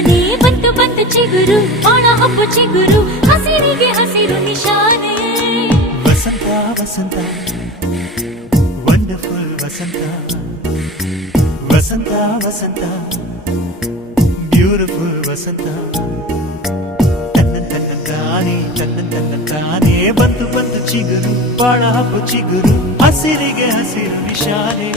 ನಿಶಾನೆ ಬಂತು ಬಂತು ಚಿಗುರು ಒಣ ಹಬ್ಬ ಚಿಗುರು ಹಸಿರಿಗೆ ಹಸಿರು ನಿಶಾನೆ ವಸಂತ ವಸಂತ ವಂಡರ್ಫುಲ್ ವಸಂತ ವಸಂತ ವಸಂತ ಬ್ಯೂಟಿಫುಲ್ ವಸಂತ ತಾನೇ ಬಂತು ಬಂತು ಚಿಗುರು ಬಾಳ ಹಬ್ಬ ಚಿಗುರು ಹಸಿರಿಗೆ ಹಸಿರು ನಿಶಾನೆ